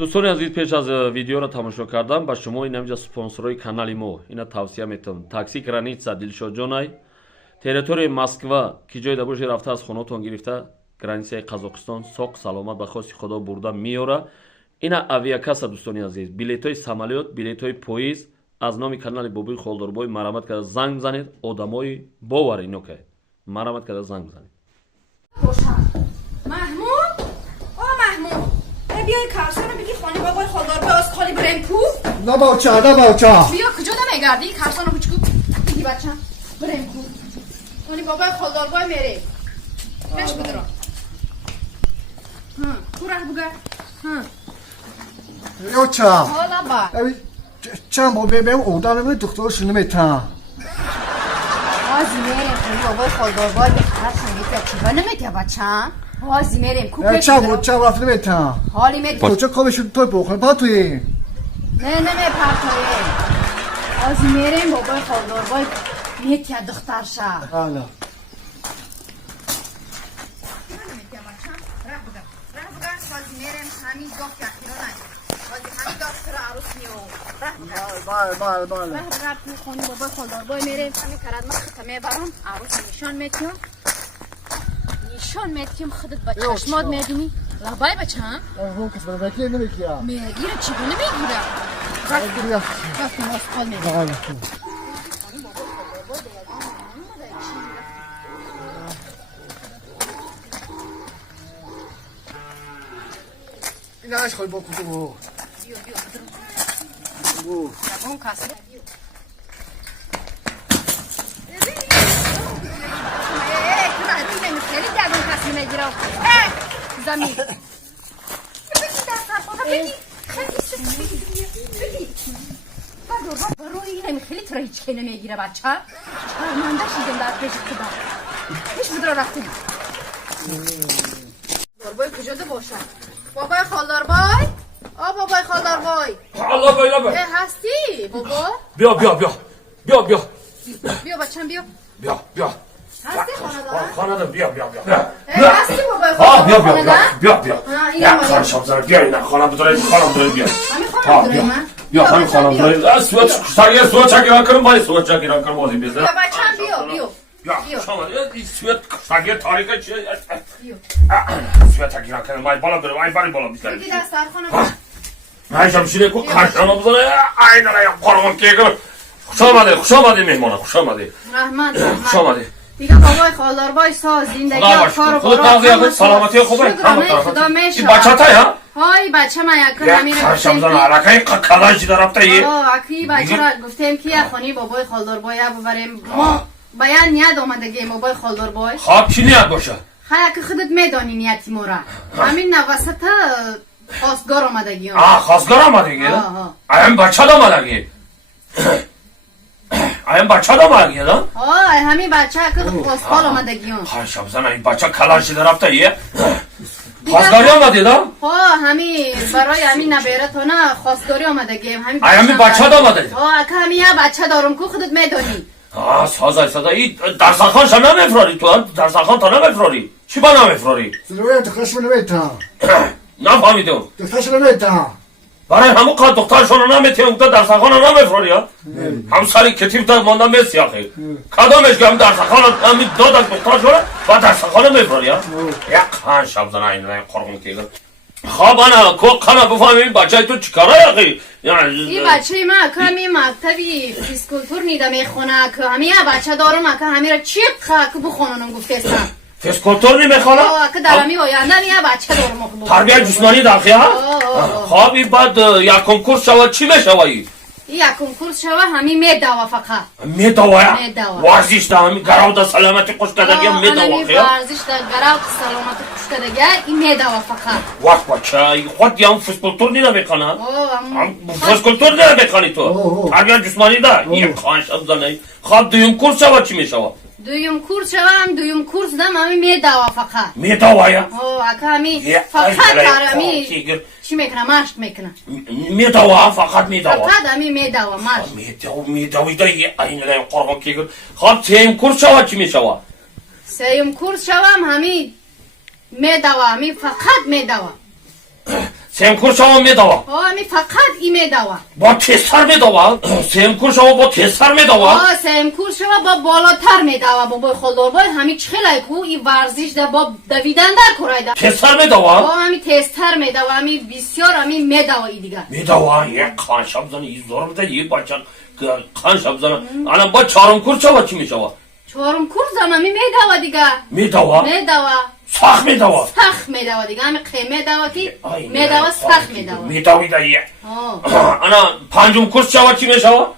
دوستان عزیز پیش از ویدیو را تماشا کردن با شما این همجا سپانسرای کانال ما اینا توصیه میتونم تاکسی گرانیتسا دلشاد جونای تریتوری مسکوا کی جای دبوش رفته از خونه‌تون گرفته گرانیتسای قزاقستان ساق سلامت به خواست خدا برده میاره اینا авиакаса دوستان عزیز بلیطای سامالیات بلیطای پویز از نام کانال بابی خالداربای مرامت کرده زنگ بزنید آدمای باور اینو که مرامت کرده زنگ بزنید محمود محمود بیای کارسان رو بگی خانه بابای خالداربای از خالی بریم کو نه باچه بیا کجا نمیگردی کارسان رو بچکو بگی بچه بریم کو خانه بابای خالداربای میره پیش بدرم کو راه بگه یوچه حالا با چند با بیم اودانم دکترش نمیتونم بازی میریم خانه بابای خالداربای به کارسان میتونم چی با نمیتونم بچه بازی میریم کو پیش بدرم چند رفت نمیتونم حالی میتونم کجا کامشون توی بخونه پا توی نه پرتایه بازی میریم بابای خالداربای میتونم دختر شه حالا بله خونی بابای خالداربای میریم همین کرد من ختمه برام عروس نشان میتیم خودت با چشمات میدونی لبای بچه هم اون کس بکی نمیگیرم میگیره چی بونه میگیره رفتیم از خال میگیره بله این هاش خواهی با کتو بیو اون کسی خیلی جدون کسی میگیره زمین بگی اینمی خیلی تو را هیچ که نمیگیره بچه شرمنده شیدیم در پیش خدا پیش بدرا رفتیم خالداربای کجا ده باشه بابای خالداربای بابای خالداربای هستی بابا بیا بیا بچم بیا بیا هستی خانه ده بیا هستی بابای خالداربای بیا خانه شبزر بیا اینا خانه بداره بیا بیا همین خانه بداره سوات چاکیران کنم باید سوات چاکیران کنم بازی بیزه بچم بیا شما این سوات شاگیر تاریخه چیه سوات چاکیران کنم باید بالا برم باید بالا بیزه بگی دست در خانه من شمشیره کو خرشانه بزنه اینا را یک قرغم که کنم خوش آمده مهمانه خوش آمده خوش آمده دیگه بابای خالداربای ساز زندگی کار و خود سلامتی خوبه خدا میشه این بچه تای ها های بچه ما یک همین خرشم زن علاقه این کلاشی در رفته یه اکی بچه را گفتیم که یک خانی بابای خالداربای ببریم ما بیان نیاد آمدگی بابای خالداربای خواب چی نیاد باشه های که خودت میدانی نیتی ما را همین نوسط خواستگار آمدگی خواستگار آمدگی این بچه دا آمدگی این بچه دا آمدگی دا همین بچه که خواستگار آمدگی خرشم زن این بچه کلاشی در رفته یه خواستگاری آمدی دا همین برای همین نبیرتانه خواستگاری آمدگی همین بچه دا آمدگی که همین یه بچه دارم که خودت میدانی سازای این درسخان شم نمیفراری تو درسخان تا نمیفراری چی با نمیفراری سلویه دخترش نمیتونم نفهمیدم دخترش نمیتونم برای همون که دخترشون نمیتونم تو درسخان نمیفراری هم سری کتیب تا مانده میسی آخی کدامش که هم درسخان همین دادن دخترشون و درسخان نمیفراری یک خان شب زنه این قرغم که خواب انا کنه بفهمی بچه تو چیکاره اخی این بچه ما که همین مکتبی فیزیکولتور نیده میخونه که همین بچه دارم که همین را چی که بخوننم گفتستم فیزیکولتور نمیخونه؟ که در همین آینده یه بچه دارم تربیت جسمانی داخل ها؟ خواب این بعد یک کنکورس شود چی میشوی؟ یک کنکورس شود همین میدوا فقط میدوا ورزش ده همین گراو ده سلامتی خوشکدگی هم میدوا ورزش ده گراو ده سلامتی خوشکدگی این میدوا فقط وقت بچه خود هم فیزیکولتور نیده میکنه فیزیکولتور نیده میکنی تو تربیت جسمانی ده یک خانش ابزانه خواب دویم کورس شود چی میشود؟ دویم کورس شوم دویم کورس دم همین میدوا فقط میدوا یا؟ اکا همین فقط همین چی میکنه مشت میکنه میدوا فقط میدوا فقط همین میدوا مشت میدوی ده یه این قرغم که خواب سیم کورس شود چی میشود؟ سیم کورس شوم همین میدوا همین فقط میدوا Sen kurşava medava. Ami faqat i medava. Ba tesar medava. Sen kurşava ba tesar medava. Sem kurşava ba balotar medava boboy xoldorboy hami chxelay ku i varzish da ba davidandar kurayda. Tesar medava. Ami testar medava ami bisyar ami medava idiga. Medava ye kan şabzanı izdorum da ye bacan. Kan şabzanı. Ana ba çarım kurşava kimişava. Chorum kurzam ami medava diga. Medava. Medava. Sah medava. Sakh medava diga ami qe medava ki medava sakh medava. Medavi da ye. Ha. Ana pancum kurşava kimişava.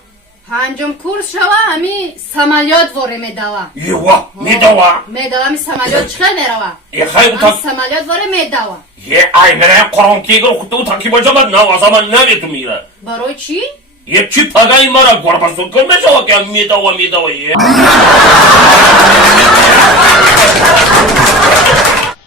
Panjum kurshava ami samalyot vore medava. Yewa medava. Medava ami samalyot chxel merava. Hay Ami utak. samalyot vore medava. Ye ay mere koron ki gro kutu takip acaba na o zaman ne vetum ira. Baroy chi? Ye çi pagay mara gorbasun kılmayacak ya medava ye.